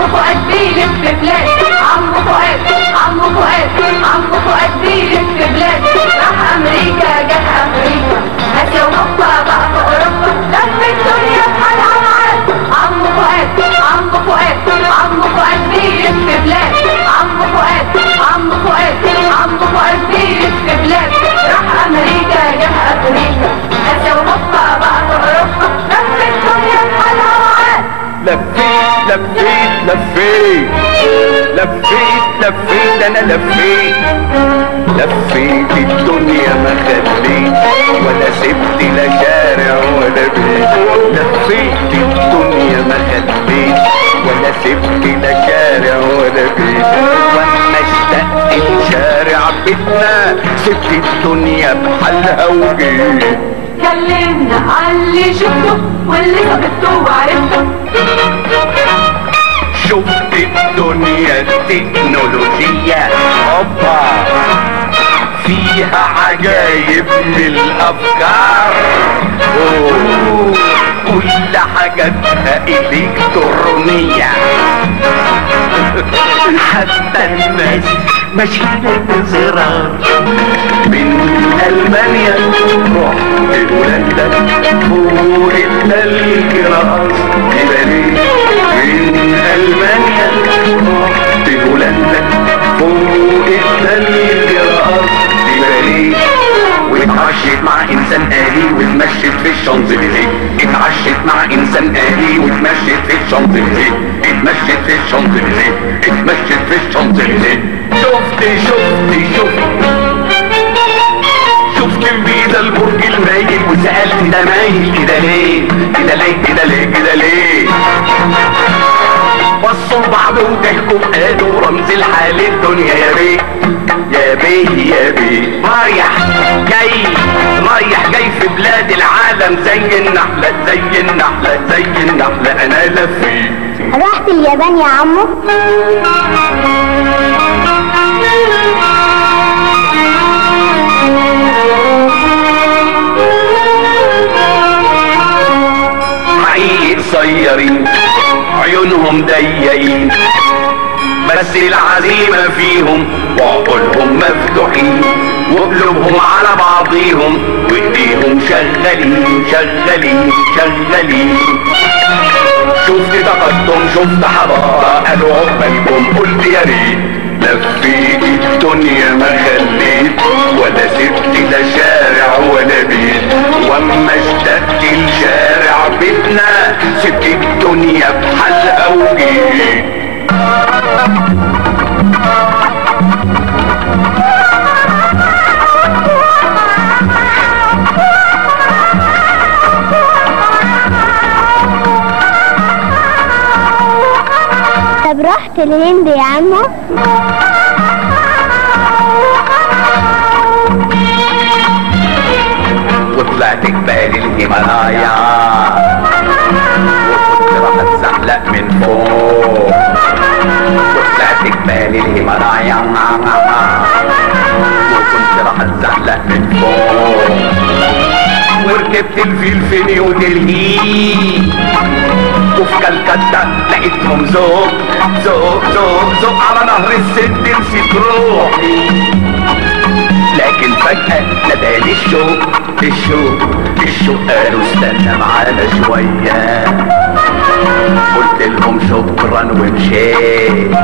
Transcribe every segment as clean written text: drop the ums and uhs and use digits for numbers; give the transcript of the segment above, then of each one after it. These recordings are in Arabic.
عمو فؤاد بيلف بلاد، عمو فؤاد عمو فؤاد عمو فؤاد بيلف بلاد، راح امريكا جت افريقيا، اسيا واوروبا بقى في اوروبا، لف الدنيا بحالها معاد. عمو فؤاد عمو فؤاد عمو فؤاد بيلف بلاد، عمو فؤاد عمو فؤاد عمو فؤاد بيلف بلاد، راح امريكا جت افريقيا، اسيا واوروبا بقى في اوروبا، لف الدنيا بحالها معاد. لفيت لفيت لفيت لفيت لفيت انا لفيت لفيت الدنيا ما خليت ولا سبت لا شارع ولا بيت. لفيت الدنيا ما خليت ولا سبت لا شارع ولا بيت. واما اشتقت لشارع بيتنا سبت الدنيا بحالها وجيت. كلمنا عاللي شفته واللي صابته وعرفته. شفت الدنيا التكنولوجية اوبا فيها عجايب من الافكار. أوه. كل حاجاتها الكترونية حتى الناس ماشية بزرار. من المانيا رحت هولندا فوق التلج راس جبالين. من المانيا رحت هولندا فوق التلج راس جبالين. واتعشت مع انسان آلي واتمشت في الشانزليزيه. اتعشت مع انسان آلي واتمشت في الشانزليزيه. اتمشت في الشانزليزيه. اتمشت في الشانزليزيه. شفت الفيزا البرج المايل وسألت ده مايل كده ليه كده ليه كده ليه كده ليه. بصوا لبعض وضحكوا قالوا رمز الحال الدنيا يا بيه يا بيه يا بيه. رايح جاي في بلاد العالم زي النحلة زي النحلة زي النحلة. انا لفيت. رحت اليابان يا عمو؟ قصيرين عيونهم ضيقين بس العزيمة فيهم وعقولهم مفتوحين وقلوبهم على بعضيهم وايديهم شغالين شغالين شغالين. شفت تقدم شفت حضارة قالوا عقبالكم قلت يا ريت. لفيت الدنيا ما خليت ولا سبت لا شارع ولا بيت. واما اشتقت لشارع بيتنا سبت الدنيا بحالها وجيت. طب رحت الهند يا عمو؟ وطلعت جبال الهيمالايا وكنت راح اتزحلق من فوق. وطلعت جبال الهيمالايا وكنت راح اتزحلق من فوق. وركبت الفيل في نيو دلهي وفي كالكتا لقيتهم زوق على نهر السد نسيت روحي. لكن فجأة نادالي الشوق قالوا استنى معانا شوية. قلت لهم شكرا ومشيت.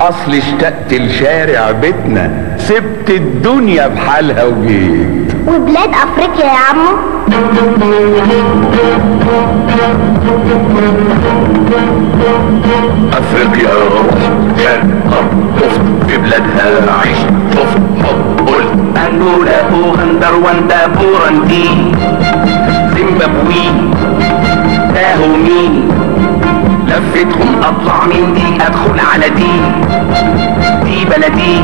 اصل اشتقت لشارع بيتنا سبت الدنيا بحالها وجيت. وبلاد افريقيا يا عمو؟ افريقيا شرق غرب شفت في بلادها عشت شفت حب قلت انجولا اوغندا رواندا بوراندي زيمبابوي داهومي. لفتهم اطلع من دي ادخل على دي بلدي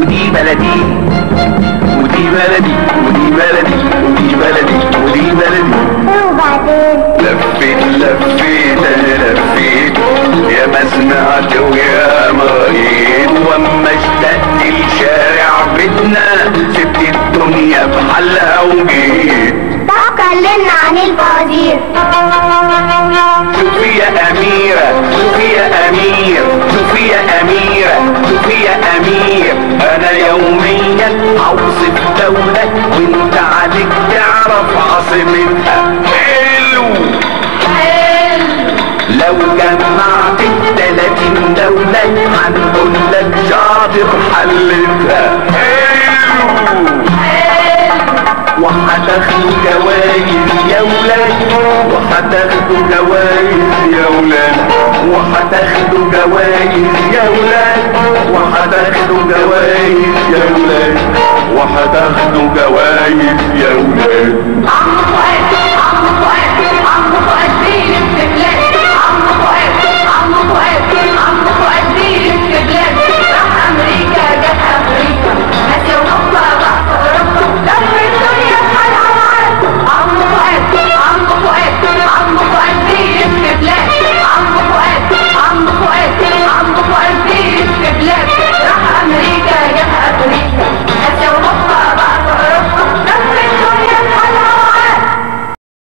ودي بلدي ودي بلدي ودي بلدي ودي بلدي ودي بلدي. وبعدين لفيت انا لفيت يا ما سمعت ويا ما رأيت. واما اشتقت لشارع بيتنا سبت الدنيا بحالها وجيت. طب كلمنا عن الفوازير. شوفي يا أميرة، شوفي يا أمير، شوفي يا أميرة، شوفي يا أمير، أنا يوميا أوصف دولة وأنت عليك تعرف عاصمتها. حلو لو جمعت 30 دولة هنقول لك شاطر حلتها. وهتاخدوا جوايز يا ولاد، وهتاخدوا جوايز يا ولاد، وهتاخدوا جوايز يا ولاد، وهتاخدوا جوايز يا ولاد، وهتاخدوا جوايز يا ولاد.